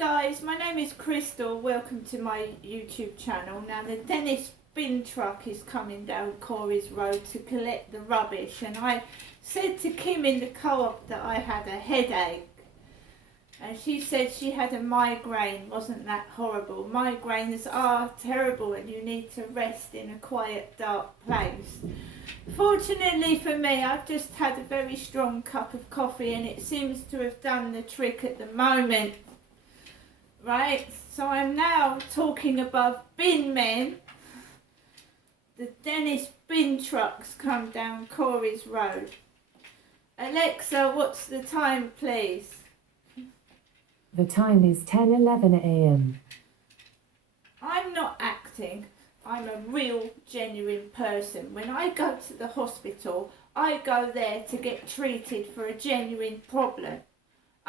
guys, my name is Crystal. Welcome to my YouTube channel. Now the Dennis bin truck is coming down Corey's Road to collect the rubbish, and I said to Kim in the co-op that I had a headache, and she said she had a migraine. Wasn't that horrible? Migraines are terrible and you need to rest in a quiet, dark place. Fortunately for me, I've just had a very strong cup of coffee and it seems to have done the trick at the moment. Right, so I'm now talking about bin men. The Dennis bin trucks come down Corey's Road. Alexa, what's the time, please? The time is 10:11 a.m. I'm not acting. I'm a real, genuine person. When I go to the hospital, I go there to get treated for a genuine problem.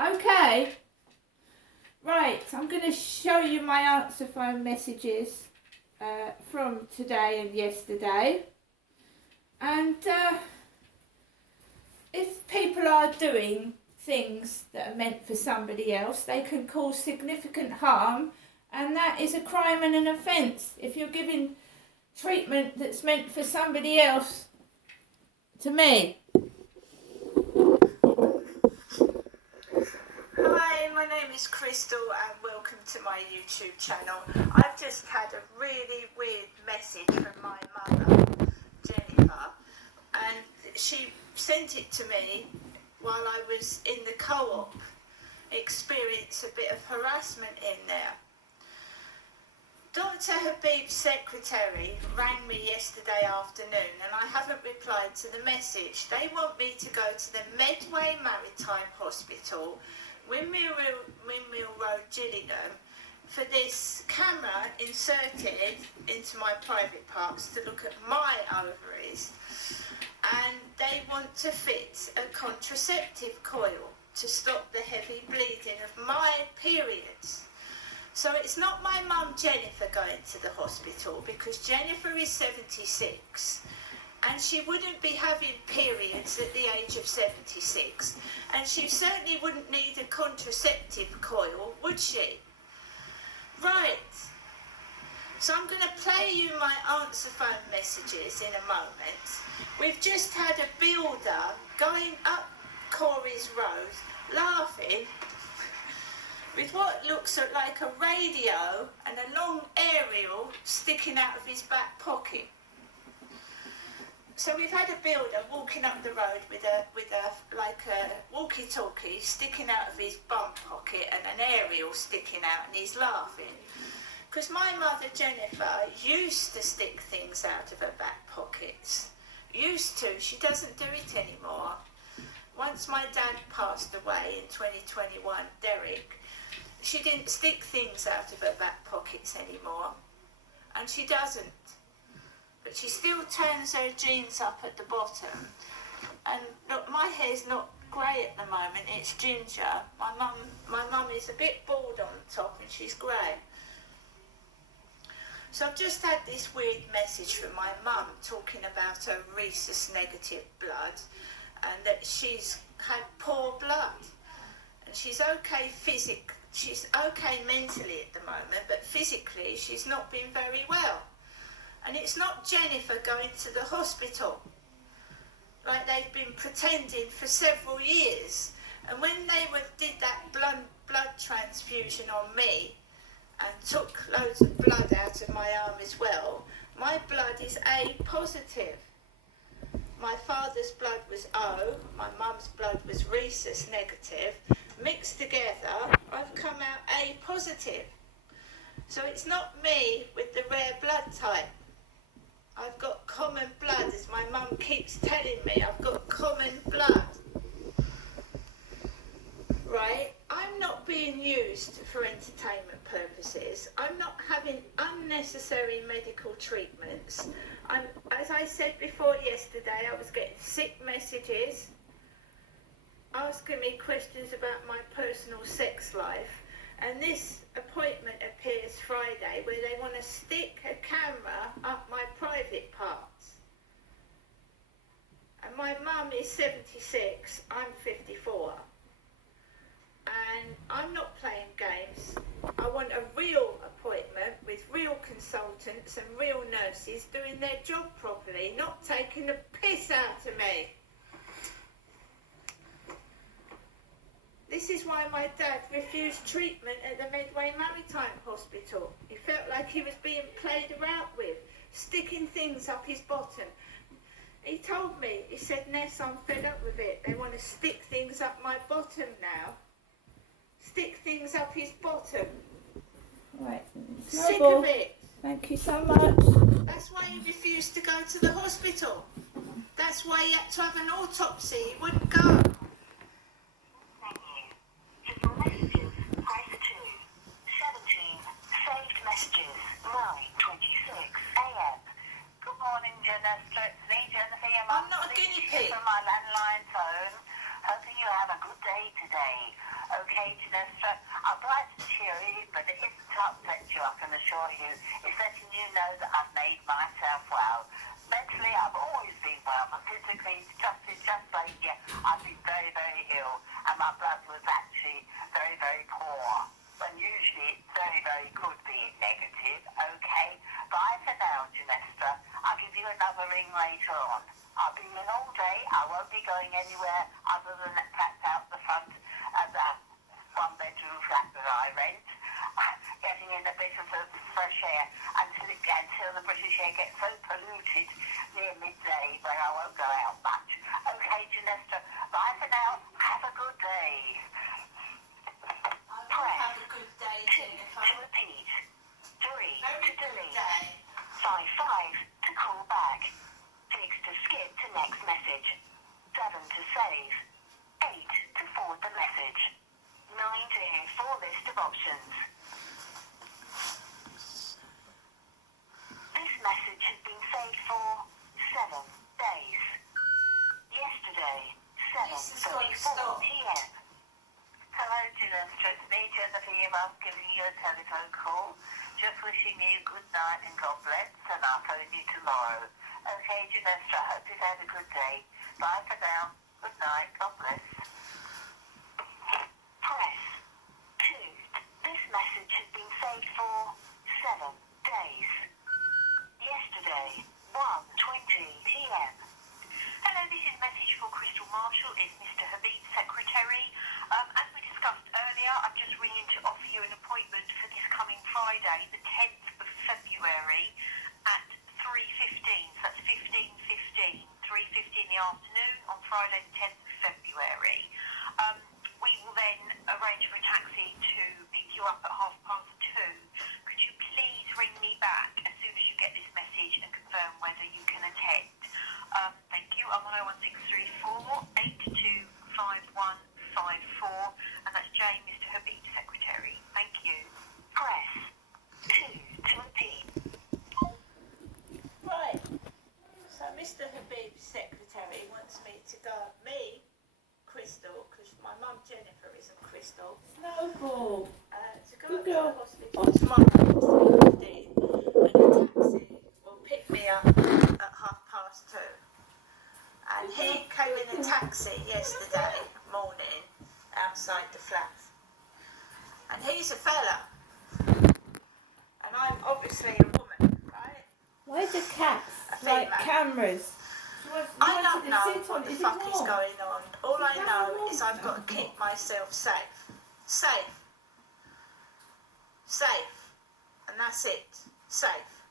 Okay? Right, I'm going to show you my answer phone messages from today and yesterday. And if people are doing things that are meant for somebody else, they can cause significant harm, and that is a crime and an offence. If you're giving treatment that's meant for somebody else to me. Hi, my name is Crystal and welcome to my YouTube channel. I've just had a really weird message from my mother, Jennifer, and she sent it to me while I was in the co-op, experienced a bit of harassment in there. Dr. Habib's secretary rang me yesterday afternoon and I haven't replied to the message. They want me to go to the Medway Maritime Hospital, Windmill Road, Gillingham, for this camera inserted into my private parts to look at my ovaries. And they want to fit a contraceptive coil to stop the heavy bleeding of my periods. So it's not my mum Jennifer going to the hospital, because Jennifer is 76 and she wouldn't be having periods at the age of 76, and she certainly wouldn't need a contraceptive coil, would she? Right. So I'm going to play you my answer phone messages in a moment. We've just had a builder going up Corey's Road laughing with what looks like a radio and a long aerial sticking out of his back pocket. So we've had a builder walking up the road with a walkie-talkie sticking out of his bum pocket and an aerial sticking out, and he's laughing. Because my mother Jennifer used to stick things out of her back pockets. Used to, she doesn't do it anymore. Once my dad passed away in 2021, Derek, she didn't stick things out of her back pockets anymore. And she doesn't. But she still turns her jeans up at the bottom. And look, my hair's not grey at the moment, it's ginger. My mum is a bit bald on the top and she's grey. So I've just had this weird message from my mum talking about her rhesus negative blood and that she's had poor blood. And she's okay she's okay mentally at the moment, but physically she's not been very well. And it's not Jennifer going to the hospital like they've been pretending for several years. And when they did that blood transfusion on me and took loads of blood out of my arm as well, my blood is A positive. My father's blood was O, my mum's blood was rhesus negative. Mixed together, I've come out A positive. So it's not me with the rare blood type. I've got common blood, as my mum keeps telling me. I've got common blood. Right? I'm not being used for entertainment purposes. I'm not having unnecessary medical treatments. As I said before yesterday, I was getting sick messages asking me questions about my personal sex life. And this appointment appears Friday where they want to stick a camera up my private parts. And my mum is 76, I'm 54. And I'm not playing games. consultants and real nurses doing their job properly, not taking the piss out of me. This is why my dad refused treatment at the Medway Maritime Hospital. He felt like he was being played around with, sticking things up his bottom. He told me, he said, Ness, I'm fed up with it. They want to stick things up my bottom now. Stick things up his bottom. Right. Sick Snowball, of it. thank you so much. That's why he refused to go to the hospital. That's why he had to have an autopsy. He wouldn't go. Messages 9:26 a.m. Good morning, Jennifer. It's me, Jennifer. I'm not a guinea pig. From my landline phone. Hoping you have a good day today. Okay, Jennifer. I'm bright and cheery, but it isn't to upset you, I can assure you. It's letting you know that I've made myself well. Mentally, I've always been well, but physically, just like you, I've been very, very ill, and my blood was actually very, very poor. When usually it's very, very good being negative, okay? Bye for now, Janesta. I'll give you another ring later on. I'll be in all day. I won't be going anywhere other than packed out the front of that one-bedroom flat that I rent, getting in a bit of the fresh air until the British air gets so polluted near midday when I won't go out much. Okay, Janesta. Bye for now. Have a good day. Have a good day, Jennifer. To repeat. 3 Very to good delete. day. 5 to call back. 6 to skip to next message. 7 to save. 8 to forward the message. 9 to hear full list of options. This message has been saved for 7 days. Yesterday, This has got to 7:34 stop. p.m. Hello, Jennifer. It's me, Jennifer. I'm giving you a telephone call. Just wishing you good night and God bless, and I'll phone you tomorrow. Okay, Jennifer. I hope you've had a good day. Bye for now. Good night. God bless. Press 2. This message has been saved for 7 days. Yesterday, 1:20 p.m. Hello, this is a message for Crystal Marshall. It's Mr. Habib's secretary. As we discussed earlier, I'm just ringing to offer you an appointment for this coming Friday, the 10th of February at 3:15. So that's 15:15, 3:15 in the afternoon on Friday the 10th of February. We will then arrange for a taxi to pick you up at 2:30. Could you please ring me back as soon as you get this message and confirm whether you can attend? Thank you. I'm on 01634 825154, and that's Jane, Mr. Habib, secretary. Thank you. Press 2 to repeat. Right. So Mr. Habib's secretary wants me to go, Crystal, because my mum Jennifer isn't Crystal, Snowball. to go Good to girl. the hospital tomorrow at 3:15, and the taxi will pick me up at 2:30. And he came in a taxi yesterday morning outside the flat. And he's a fella. And I'm obviously a woman, right? Why do cats A like female. cameras? I don't know what the fuck is going on. All I know is I've got to keep myself safe. Safe. Safe. And that's it. Safe.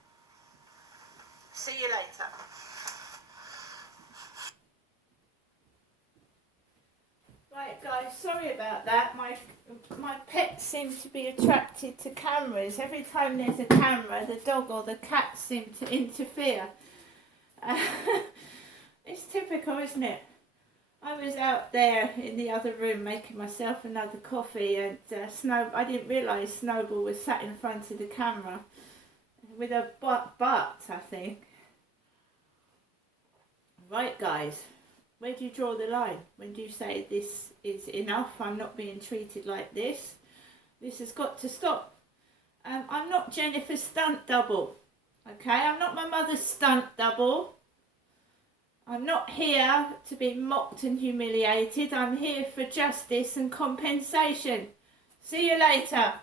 See you later. Right, guys, sorry about that. My pets seem to be attracted to cameras. Every time there's a camera, the dog or the cat seem to interfere. It's typical, isn't it? I was out there in the other room making myself another coffee, and I didn't realise Snowball was sat in front of the camera with a butt, I think. Right, guys, where do you draw the line? When do you say this is enough? I'm not being treated like this. This has got to stop. I'm not Jennifer's stunt double. Okay, I'm not my mother's stunt double. I'm not here to be mocked and humiliated. I'm here for justice and compensation. See you later.